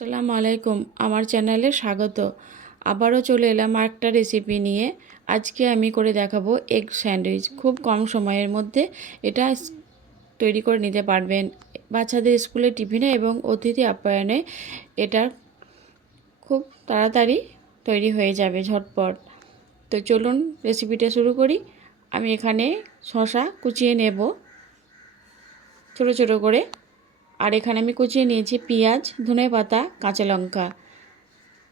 আসসালামু আলাইকুম, আমার চ্যানেলে স্বাগত। আবারও চলে এলাম একটা রেসিপি নিয়ে। আজকে আমি করে দেখাবো এগ স্যান্ডউইচ। খুব কম সময়ের মধ্যে এটা তৈরি করে নিতে পারবেন বাচ্চাদের স্কুলে টিফিনে এবং অতিথি আপ্যায়নে। এটা খুব তাড়াতাড়ি তৈরি হয়ে যাবে, ঝটপট। তো চলুন রেসিপিটা শুরু করি। আমি এখানে শসা কুচিয়ে নেব ছোটো ছোটো করে, আর এখানে আমি কুচিয়ে নিয়েছি পেঁয়াজ, ধনেপাতা, কাঁচা লঙ্কা।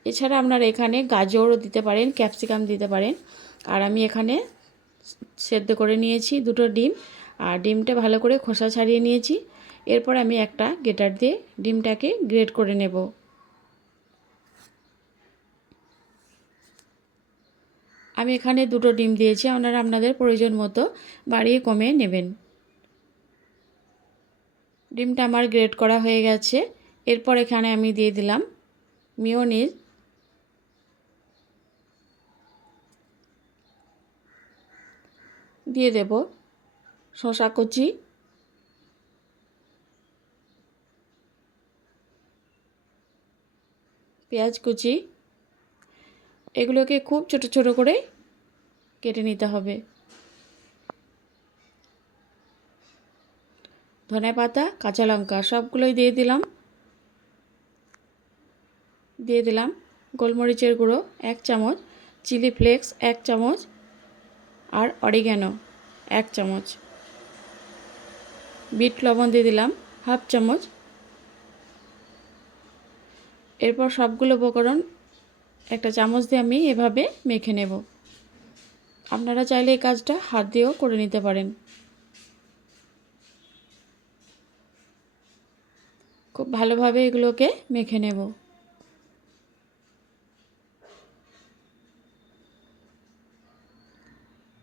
এছাড়া আপনারা এখানে গাজরও দিতে পারেন, ক্যাপসিকাম দিতে পারেন। আর আমি এখানে সেদ্ধ করে নিয়েছি দুটো ডিম, আর ডিমটা ভালো করে খোসা ছাড়িয়ে নিয়েছি। এরপর আমি একটা গ্রেটার দিয়ে ডিমটাকে গ্রেট করে নেব। আমি এখানে দুটো ডিম দিয়েছি, আপনারা আপনাদের প্রয়োজন মতো বাড়িয়ে কমিয়ে নেবেন। ডিমটা আমার গ্রেট করা হয়ে গেছে। এরপর এখানে আমি দিয়ে দিলাম মেয়োনিজ, দিয়ে দেব শসা কুচি, পেঁয়াজ কুচি। এগুলোকে খুব ছোট ছোট করে কেটে নিতে হবে। ধনেপাতা, কাঁচা লঙ্কা সবগুলোই দিয়ে দিলাম গোলমরিচের গুঁড়ো 1 চামচ, চিলি ফ্লেক্স 1 চামচ, আর অরিগ্যানো 1 চামচ। বিট লবণ দিয়ে দিলাম 1/2 চামচ। এরপর সবগুলো উপকরণ একটা চামচ দিয়ে আমি এভাবে মেখে নেব। আপনারা চাইলে এই কাজটা হাত দিয়েও করে নিতে পারেন। খুব ভালোভাবে এগুলোকে মেখে নেব।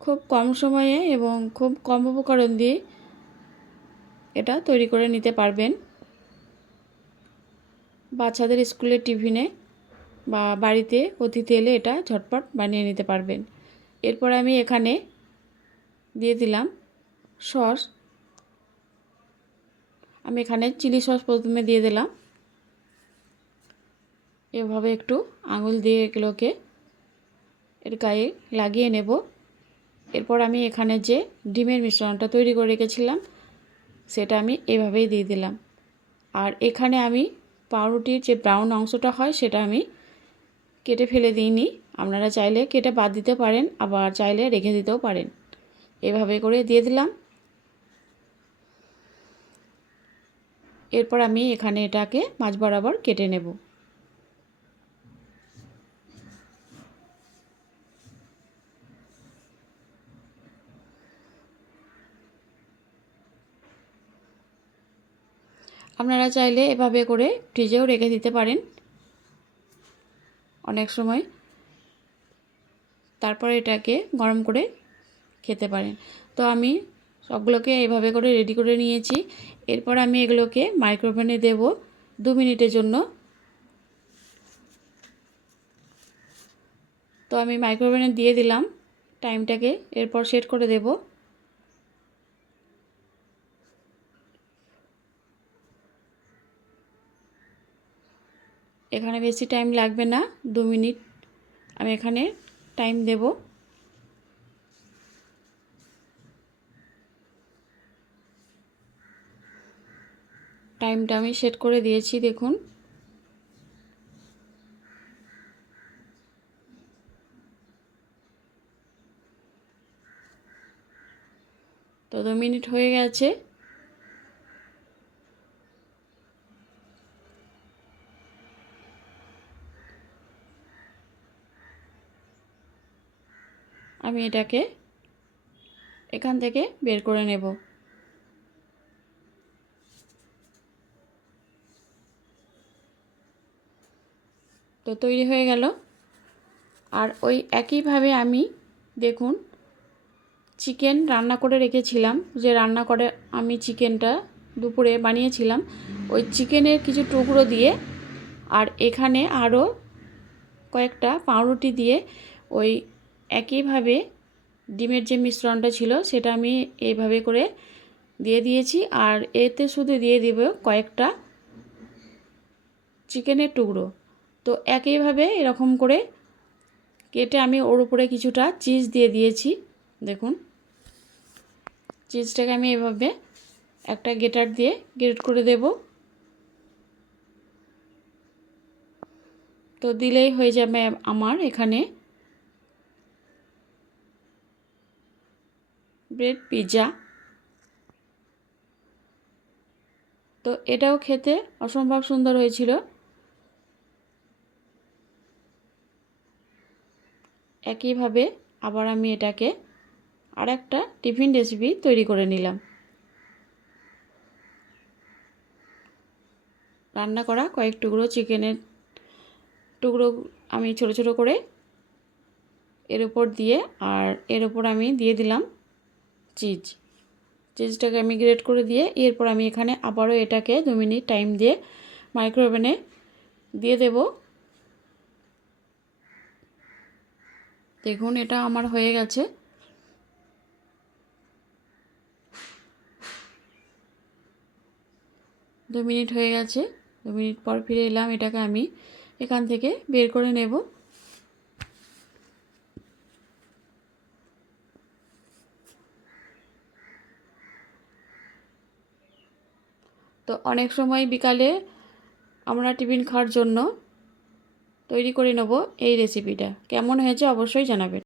খুব কম সময়ে এবং খুব কম উপকরণ দিয়ে এটা তৈরি করে নিতে পারবেন বাচ্চাদের স্কুলের টিফিনে বা বাড়িতে অতিথি এলে এটা ঝটপট বানিয়ে নিতে পারবেন। এরপর আমি এখানে দিয়ে দিলাম সস। আমি এখানে চিলি সস প্রথমে দিয়ে দিলাম। এভাবে একটু আঙুল দিয়ে এগুলোকে এর গায়ে লাগিয়ে নেব। এরপর আমি এখানে যে ডিমের মিশ্রণটা তৈরি করে রেখেছিলাম সেটা আমি এভাবেই দিয়ে দিলাম। আর এখানে আমি পাউরুটির যে ব্রাউন অংশটা হয় সেটা আমি কেটে ফেলে দিইনি। আপনারা চাইলে কেটে বাদ দিতে পারেন, আবার চাইলে রেখে দিতেও পারেন। এভাবে করে দিয়ে দিলাম। এরপর আমি এখানে এটাকে মাঝ বরাবর কেটে নেব। আপনারা চাইলে এভাবে করে ফ্রিজেও রেখে দিতে পারেন অনেক সময়, তারপরে এটাকে গরম করে খেতে পারেন। তো আমি সবগুলোকে এভাবে করে রেডি করে নিয়েছি। এরপর আমি এগুলোকে মাইক্রোওভেনে দেব 2 মিনিটের জন্য। তো আমি মাইক্রোওভেনে দিয়ে দিলাম টাইমটাকে, এরপর সেট করে দেব। এখানে বেশি টাইম লাগবে না, 2 মিনিট আমি এখানে টাইম দেব। টাইমটা আমি সেট করে দিয়েছি, দেখুন। তো 2 মিনিট হয়ে গেছে। আমি এটাকে এখান থেকে বের করে নেব। তো তৈরি হয়ে গেল। আর ওই একইভাবে আমি দেখুন চিকেন রান্না করে রেখেছিলাম, যে রান্না করে আমি চিকেনটা দুপুরে বানিয়েছিলাম, ওই চিকেনের কিছু টুকরো দিয়ে আর এখানে আরও কয়েকটা পাউরুটি দিয়ে ওই একইভাবে ডিমের যে মিশ্রণটা ছিল সেটা আমি এইভাবে করে দিয়ে দিয়েছি। আর এতে শুধু দিয়ে দেব কয়েকটা চিকেনের টুকরো। তো একইভাবে এরকম করে কেটে আমি ওর উপরে কিছুটা চিজ দিয়ে দিয়েছি। দেখুন, চিজটাকে আমি এভাবে একটা গ্রেটার দিয়ে গ্রেট করে দেব। তো দিলেই হয়ে যাবে আমার এখানে ব্রেড পিৎজা। তো এটাও খেতে অসম্ভব সুন্দর হয়েছিল। একইভাবে আবার আমি এটাকে আরেকটা টিফিন রেসিপি তৈরি করে নিলাম। রান্না করা কয়েক টুকরো চিকেনের টুকরো আমি ছোট ছোট করে এর উপর দিয়ে, আর এর উপর আমি দিয়ে দিলাম চিজটাকে আমি গ্রেট করে দিয়ে, এরপর আমি এখানে আবারও এটাকে 2 মিনিট টাইম দিয়ে মাইক্রোওভেনে দিয়ে দেব। দেখুন, এটা আমার হয়ে গেছে। দু মিনিট হয়ে গেছে। 2 মিনিট পর ফিরে এলাম। এটাকে আমি এখান থেকে বের করে নেব। তো অনেক সময় বিকালে আমরা টিফিন খাওয়ার জন্য তৈরি করে নেব এই রেসিপিটা। কেমন হয়েছে অবশ্যই জানাবেন।